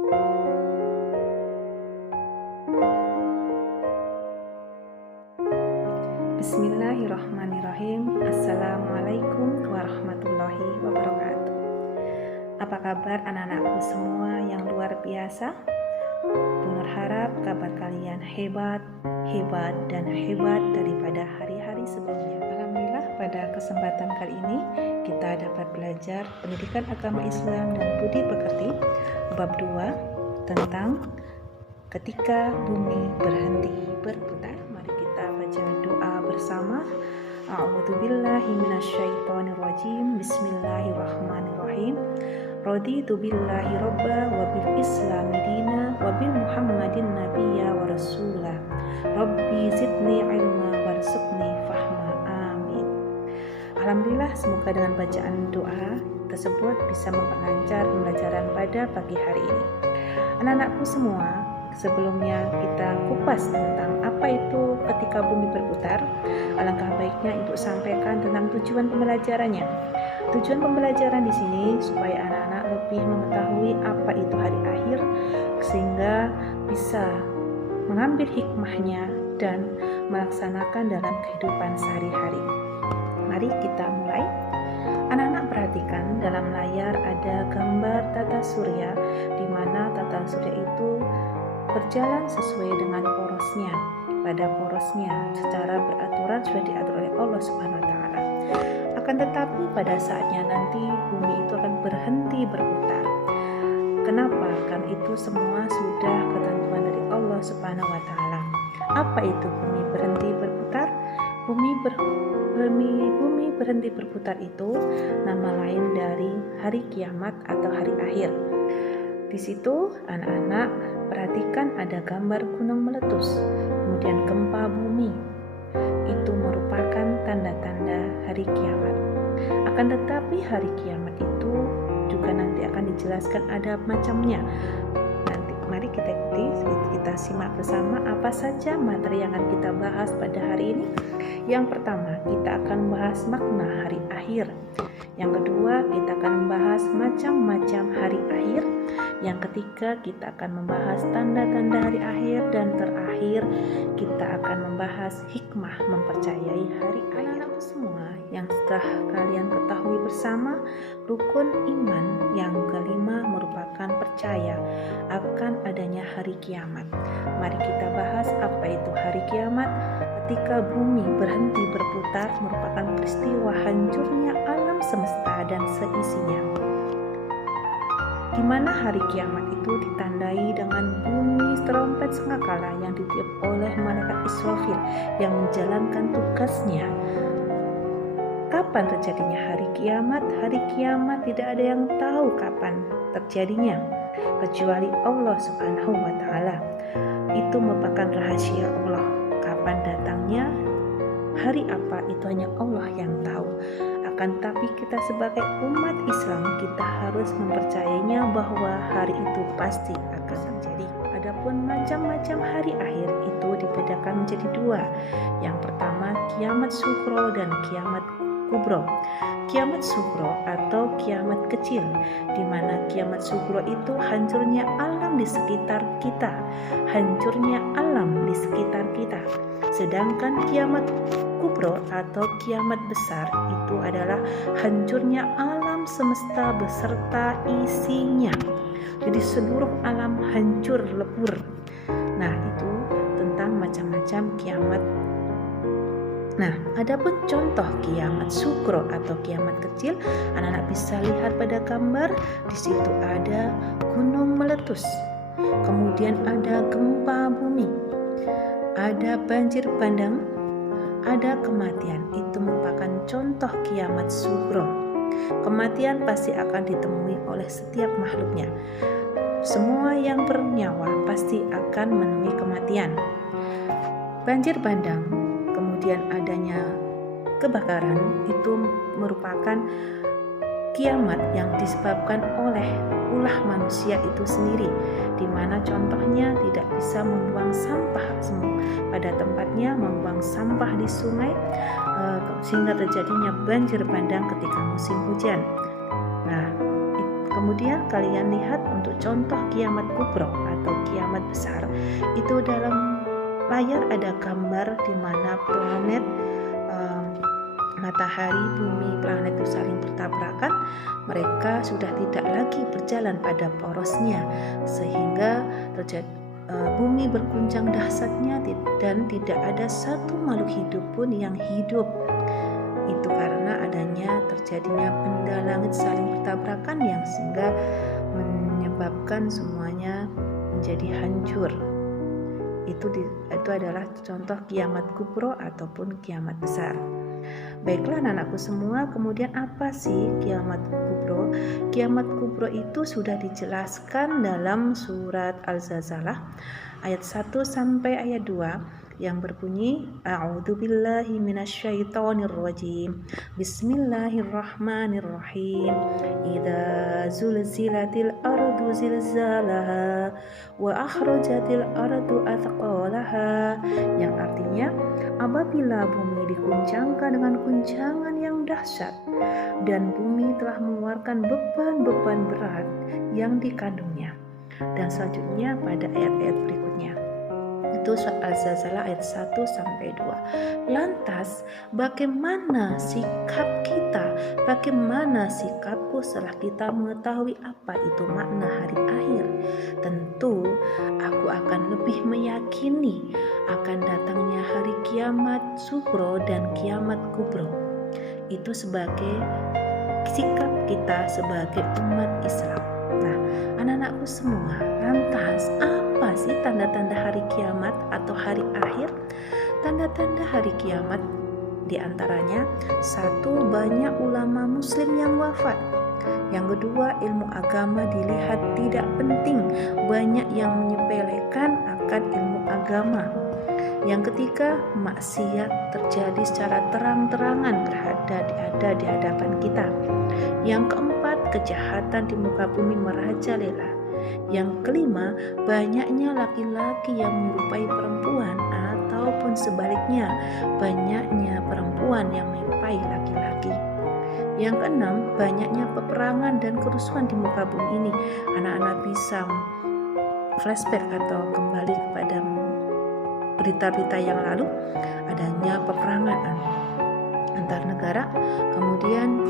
Bismillahirrahmanirrahim. Assalamualaikum warahmatullahi wabarakatuh. Apa kabar anak-anakku semua yang luar biasa? Bunur harap kabar kalian hebat dan hebat daripada hari-hari sebelumnya. Alhamdulillah, pada kesempatan kali ini kita dapat belajar pendidikan agama Islam dan budi pekerti bab 2 tentang ketika bumi berhenti berputar. Mari kita baca doa bersama. A'udzubillahi minasyaitonirrajim. Bismillahirrahmanirrahim. Raditu billahi robba wa bil islami dina wa bil muhammadin nabiyya wa rasulah. Rabbi zidni ilma warzuqni fahma. Amin. Alhamdulillah, semoga dengan bacaan doa tersebut bisa memperlancar pembelajaran pada pagi hari ini. Anak-anakku semua, sebelumnya kita kupas tentang apa itu ketika bumi berputar. Alangkah baiknya Ibu sampaikan tentang tujuan pembelajarannya. Tujuan pembelajaran di sini supaya anak-anak lebih mengetahui apa itu hari akhir, sehingga bisa mengambil hikmahnya dan melaksanakan dalam kehidupan sehari-hari. Mari kita mulai. Anak-anak perhatikan dalam layar ada gambar tata surya, di mana tata surya itu berjalan sesuai dengan porosnya. Pada porosnya secara beraturan sudah diatur oleh Allah Subhanahu wa taala. Akan tetapi pada saatnya nanti bumi itu akan berhenti berputar. Kenapa? Karena itu semua sudah ketentuan dari Allah Subhanahu wa taala. Apa itu bumi berhenti berputar? Bumi berhenti berputar itu nama lain dari hari kiamat atau hari akhir. Di situ anak-anak perhatikan ada gambar gunung meletus, kemudian gempa bumi. Itu merupakan tanda-tanda hari kiamat. Akan tetapi hari kiamat itu juga nanti akan dijelaskan ada macamnya. Nanti mari kita simak bersama apa saja materi yang akan kita bahas pada hari ini. Yang pertama, kita akan membahas makna hari akhir. Yang kedua, kita akan membahas macam-macam hari akhir. Yang ketiga, kita akan membahas tanda-tanda hari akhir. Dan terakhir, kita akan membahas hikmah mempercayai hari akhir. Anak-anakku semua, yang setelah kalian ketahui bersama, rukun iman yang kelima merupakan percaya akan adanya hari kiamat. Mari kita bahas apa itu hari kiamat. Ketika bumi berhenti berputar merupakan peristiwa hancurnya alam semesta dan seisinya, di mana hari kiamat itu ditandai dengan bunyi trompet sangkakala yang ditiup oleh malaikat Israfil yang menjalankan tugasnya. Kapan terjadinya hari kiamat? Hari kiamat tidak ada yang tahu kapan terjadinya kecuali Allah Subhanahu wa taala. Itu merupakan rahasia Allah. Kapan datangnya, hari apa, itu hanya Allah yang tahu. Akan tetapi kita sebagai umat Islam, kita harus mempercayainya bahwa hari itu pasti akan terjadi. Adapun macam-macam hari akhir itu dibedakan menjadi dua. Yang pertama, kiamat sughra dan kiamat kubro. Kiamat sughra atau kiamat kecil, di mana kiamat sughra itu hancurnya alam di sekitar kita, sedangkan kiamat kubro atau kiamat besar itu adalah hancurnya alam semesta beserta isinya. Jadi seluruh alam hancur lebur. Nah, itu tentang macam-macam kiamat. Nah, adapun contoh kiamat sughra atau kiamat kecil, anak-anak bisa lihat pada gambar. Di situ ada gunung meletus, kemudian ada gempa bumi, ada banjir bandang, ada kematian. Itu merupakan contoh kiamat sughra. Kematian pasti akan ditemui oleh setiap makhluknya. Semua yang bernyawa pasti akan menemui kematian. Banjir bandang, kemudian adanya kebakaran, itu merupakan kiamat yang disebabkan oleh ulah manusia itu sendiri, di mana contohnya tidak bisa membuang sampah pada tempatnya, membuang sampah di sungai, sehingga terjadinya banjir bandang ketika musim hujan. Nah, Kemudian kalian lihat untuk contoh kiamat kubro atau kiamat besar, itu dalam layar ada gambar di mana planet, matahari, bumi, planet itu saling bertabrakan. Mereka sudah tidak lagi berjalan pada porosnya, sehingga bumi berguncang dahsyatnya dan tidak ada satu makhluk hidup pun yang hidup. Itu karena adanya terjadinya benda langit saling bertabrakan yang sehingga menyebabkan semuanya menjadi hancur. Itu adalah contoh kiamat kubro ataupun kiamat besar. Baiklah anak-anakku semua, kemudian apa sih kiamat kubro? Kiamat kubro itu sudah dijelaskan dalam surat Al-Zalzalah ayat 1 sampai ayat 2 yang berbunyi A'udzubillahi minasyaitonirrajim. Bismillahirrahmanirrahim. Idza zulzilatil ardu zilzalaha wa akhrajatil ardu athqalaha, yang artinya apabila bumi diguncangkan dengan guncangan yang dahsyat dan bumi telah mengeluarkan beban-beban berat yang dikandungnya. Dan selanjutnya pada ayat-ayat berikutnya, itu surat Al-Zalzalah ayat 1 sampai 2. Lantas bagaimana sikap kita? Bagaimana sikapku setelah kita mengetahui apa itu makna hari akhir? Tentu aku akan lebih meyakini akan datangnya hari kiamat sugro dan kiamat kubro. Itu sebagai sikap kita sebagai umat Islam. Nah, anak-anakku semua, lantas apa sih tanda-tanda hari kiamat atau hari akhir? Tanda-tanda hari kiamat diantaranya, 1, banyak ulama muslim yang wafat. Yang kedua, ilmu agama dilihat tidak penting, banyak yang menyepelekan akan ilmu agama. Yang ketiga, maksiat terjadi secara terang-terangan ada di hadapan kita. Yang keempat, kejahatan di muka bumi merajalela. Yang kelima, banyaknya laki-laki yang menyerupai perempuan ataupun sebaliknya, banyaknya perempuan yang menyerupai laki-laki. Yang keenam, banyaknya peperangan dan kerusuhan di muka bumi ini. Anak-anak bisa flashback atau kembali kepada berita-berita yang lalu, adanya peperangan antar negara. Kemudian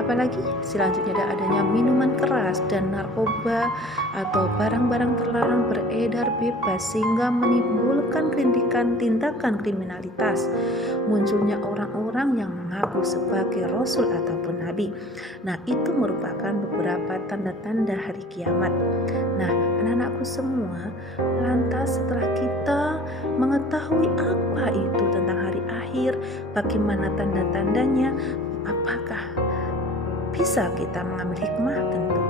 apalagi selanjutnya adanya minuman keras dan narkoba atau barang-barang terlarang beredar bebas sehingga menimbulkan tindakan kriminalitas. Munculnya orang-orang yang mengaku sebagai rasul ataupun nabi. Nah, itu merupakan beberapa tanda-tanda hari kiamat. Nah, anak-anakku semua, lantas setelah kita mengetahui apa itu tentang hari akhir, bagaimana tanda-tandanya, apakah bisa kita mengambil hikmah? Tentu.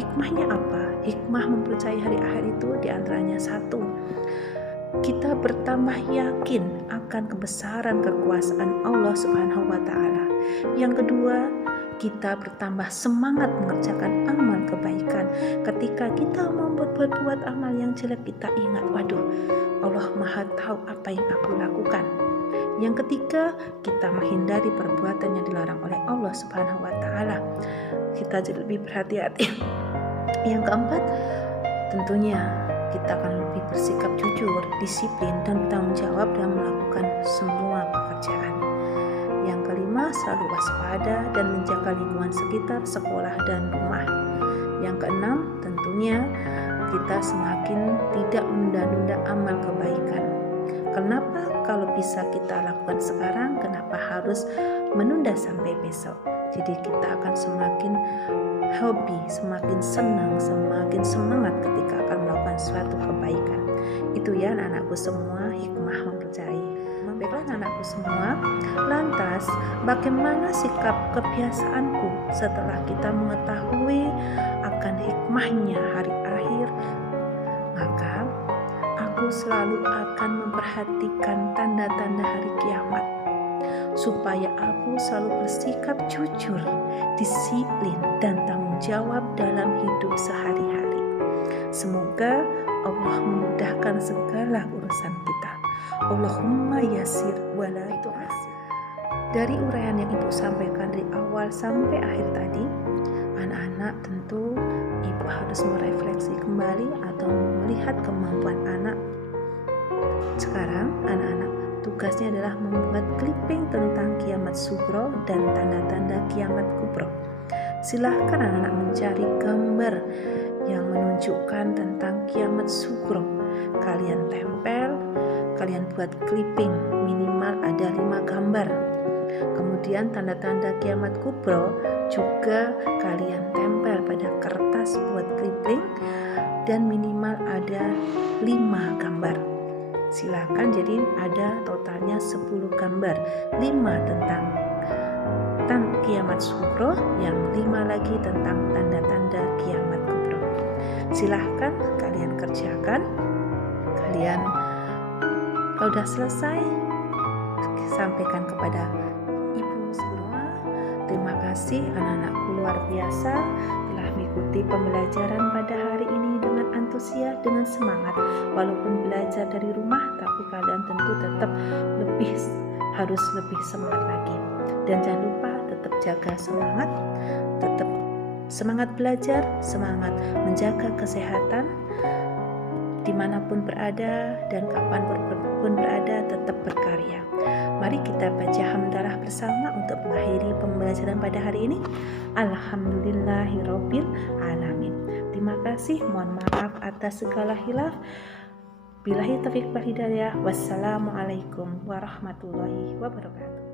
Hikmahnya apa? Hikmah mempercayai hari akhir itu diantaranya 1, kita bertambah yakin akan kebesaran kekuasaan Allah Subhanahu wa Ta'ala. Yang kedua, kita bertambah semangat mengerjakan amal kebaikan. Ketika kita mau berbuat amal yang jelek, kita ingat, waduh, Allah Maha tahu apa yang aku lakukan. Yang ketiga, kita menghindari perbuatan yang dilarang oleh Allah Subhanahu wa Ta'ala. Kita jadi lebih berhati-hati. Yang keempat, tentunya kita akan lebih bersikap jujur, disiplin, dan bertanggung jawab dalam melakukan semua pekerjaan. Yang kelima, selalu waspada dan menjaga lingkungan sekitar sekolah dan rumah. Yang keenam, tentunya kita semakin tidak menunda-nunda amal kebaikan. Kenapa kalau bisa kita lakukan sekarang, kenapa harus menunda sampai besok? Jadi kita akan semakin hobi, semakin senang, semakin semangat ketika akan melakukan suatu kebaikan. Itu ya anak-anakku semua, hikmah mempercayai. Baiklah anak-anakku semua, lantas bagaimana sikap kebiasaanku setelah kita mengetahui akan hikmahnya hari akhir? Maka aku selalu akan memperhatikan tanda-tanda hari kiamat, supaya aku selalu bersikap jujur, disiplin, dan tanggung jawab dalam hidup sehari-hari. Semoga Allah memudahkan segala urusan kita. Allahumma yasir wala tu'asir. Dari uraian yang Ibu sampaikan dari awal sampai akhir tadi, anak-anak tentu Ibu harus merefleksi kembali atau melihat kemampuan anak. Sekarang anak-anak tugasnya adalah membuat clipping tentang kiamat sugro dan tanda-tanda kiamat kubro. Silahkan anak-anak mencari gambar yang menunjukkan tentang kiamat sugro. Kalian tempel, kalian buat clipping, minimal ada 5 gambar. Kemudian tanda-tanda kiamat kubro juga kalian tempel pada kertas buat clipping dan minimal ada 5 gambar. Silakan, jadi ada totalnya 10 gambar, 5 tentang kiamat sugro, yang 5 lagi tentang tanda-tanda kiamat kubro. Silahkan kalian kerjakan. Kalian kalau sudah selesai, sampaikan kepada Ibu semua. Terima kasih anak-anakku luar biasa telah mengikuti pembelajaran pada hari ini dengan antusias, dengan semangat. Walaupun belajar dari rumah, tapi kalian tentu tetap harus lebih semangat lagi. Dan jangan lupa tetap jaga semangat, tetap semangat belajar, semangat menjaga kesehatan, dimanapun berada dan kapanpun berada, tetap berkarya. Mari kita baca hamdalah bersama untuk mengakhiri pembelajaran pada hari ini. Alhamdulillahirabbil alamin. Terima kasih, mohon maaf atas segala khilaf. Billahi taufiq wal hidayah. Wassalamualaikum warahmatullahi wabarakatuh.